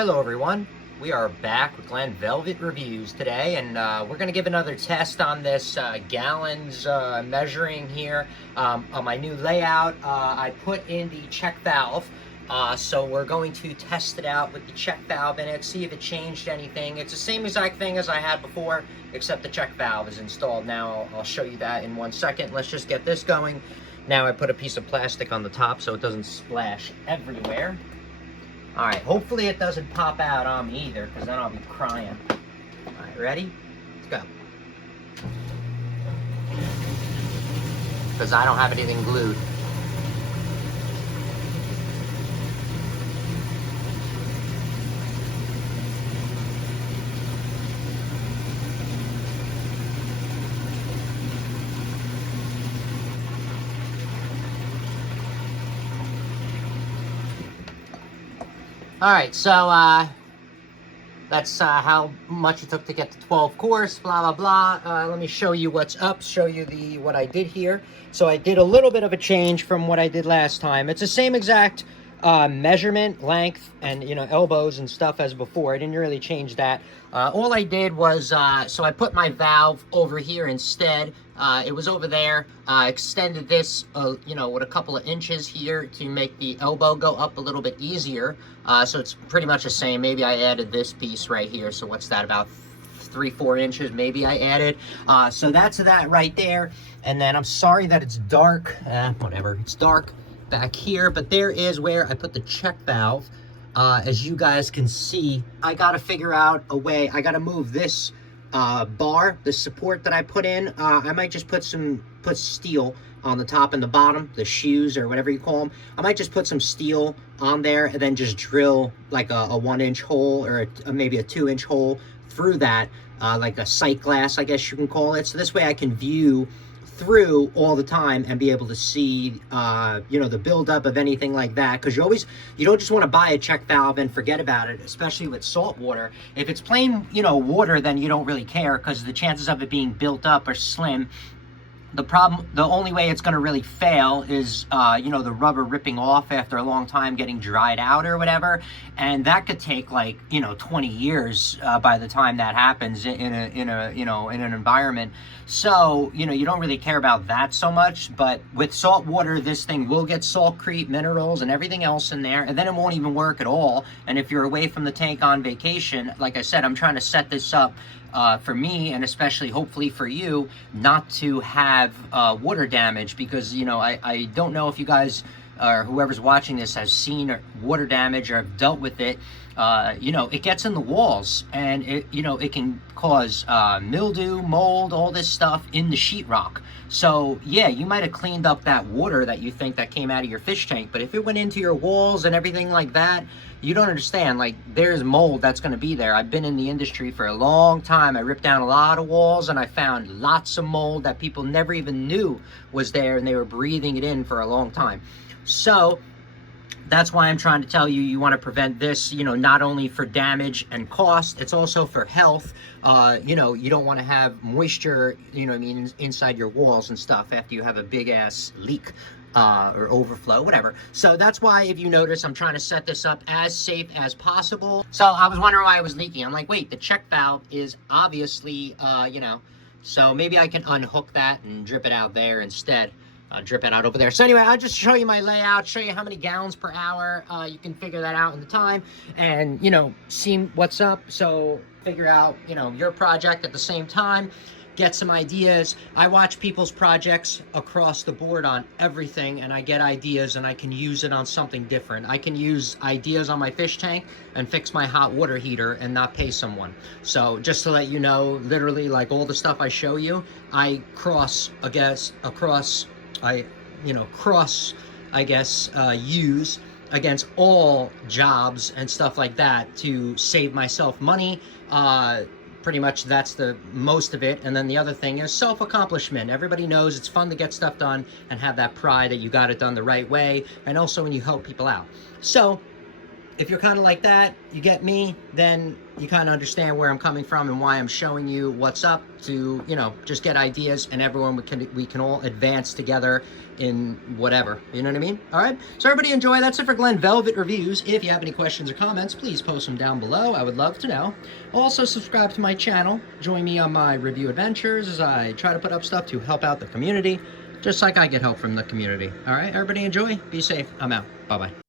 Hello everyone, we are back with Glen Velvet Reviews today, and we're going to give another test on this gallons measuring here. On my new layout, I put in the check valve, so we're going to test it out with the check valve in it, see if it changed anything. It's the same exact thing as I had before, except the check valve is installed now. I'll show you that in 1 second. Let's just get this going. Now I put a piece of plastic on the top so it doesn't splash everywhere. Alright, hopefully it doesn't pop out on me either, because then I'll be crying. Alright, ready? Let's go. Because I don't have anything glued. Alright, so that's how much it took to get the 12 course, blah, blah, blah. Let me show you what's up, show you what I did here. So I did a little bit of a change from what I did last time. It's the same exact measurement, length, and, elbows and stuff as before. I didn't really change that. All I did was, so I put my valve over here instead. It was over there. Extended this, with a couple of inches here to make the elbow go up a little bit easier. So it's pretty much the same. Maybe I added this piece right here. So what's that, about 3-4 inches maybe I added. So that's that right there. And then I'm sorry that it's dark. Whatever, it's dark back here, but there is where I put the check valve. As you guys can see, I got to figure out a way. I got to move this bar, the support that I put in. I might just put steel on the top and the bottom, the shoes or whatever you call them. I might just put some steel on there and then just drill like a 1-inch hole or maybe a 2-inch hole through that, like a sight glass, I guess you can call it. So this way I can view through all the time and be able to see the buildup of anything like that, because you don't just want to buy a check valve and forget about it, especially with salt water. If it's plain water, then you don't really care, because the chances of it being built up are slim. The only way it's going to really fail is, the rubber ripping off after a long time, getting dried out or whatever. And that could take like, 20 years by the time that happens in an environment. So, you don't really care about that so much. But with salt water, this thing will get salt creep, minerals, and everything else in there. And then it won't even work at all. And if you're away from the tank on vacation, like I said, I'm trying to set this up for me, and especially hopefully for you, not to have water damage, because I don't know if you guys or whoever's watching this has seen water damage or have dealt with it. It gets in the walls, and it can cause mildew, mold, all this stuff in the sheetrock. So yeah, you might have cleaned up that water that you think that came out of your fish tank, but if it went into your walls and everything like that, you don't understand. Like, there's mold that's going to be there. I've been in the industry for a long time. I ripped down a lot of walls, and I found lots of mold that people never even knew was there, and they were breathing it in for a long time. So that's why I'm trying to tell you, you want to prevent this, not only for damage and cost, it's also for health. You don't want to have moisture, inside your walls and stuff after you have a big ass leak or overflow, whatever. So that's why, if you notice, I'm trying to set this up as safe as possible. So I was wondering why it was leaking. I'm like, wait, the check valve is obviously, so maybe I can unhook that and drip it out there instead. Drip it out over there. So anyway, I'll just show you my layout, show you how many gallons per hour. You can figure that out in the time and, see what's up. So figure out, your project at the same time. Get some ideas. I watch people's projects across the board on everything, and I get ideas, and I can use it on something different. I can use ideas on my fish tank and fix my hot water heater and not pay someone. So just to let you know, literally, like all the stuff I show you, I use against all jobs and stuff like that to save myself money. Pretty much that's the most of it. And then the other thing is self-accomplishment. Everybody knows it's fun to get stuff done and have that pride that you got it done the right way, and also when you help people out. So if you're kind of like that, you get me, then you kind of understand where I'm coming from and why I'm showing you what's up to, you know, just get ideas, and everyone we can all advance together in whatever, you know what I mean? All right, so everybody enjoy. That's it for Glenn Velvet Reviews. If you have any questions or comments, please post them down below. I would love to know. Also, subscribe to my channel. Join me on my review adventures as I try to put up stuff to help out the community, just like I get help from the community. All right, everybody enjoy. Be safe. I'm out. Bye-bye.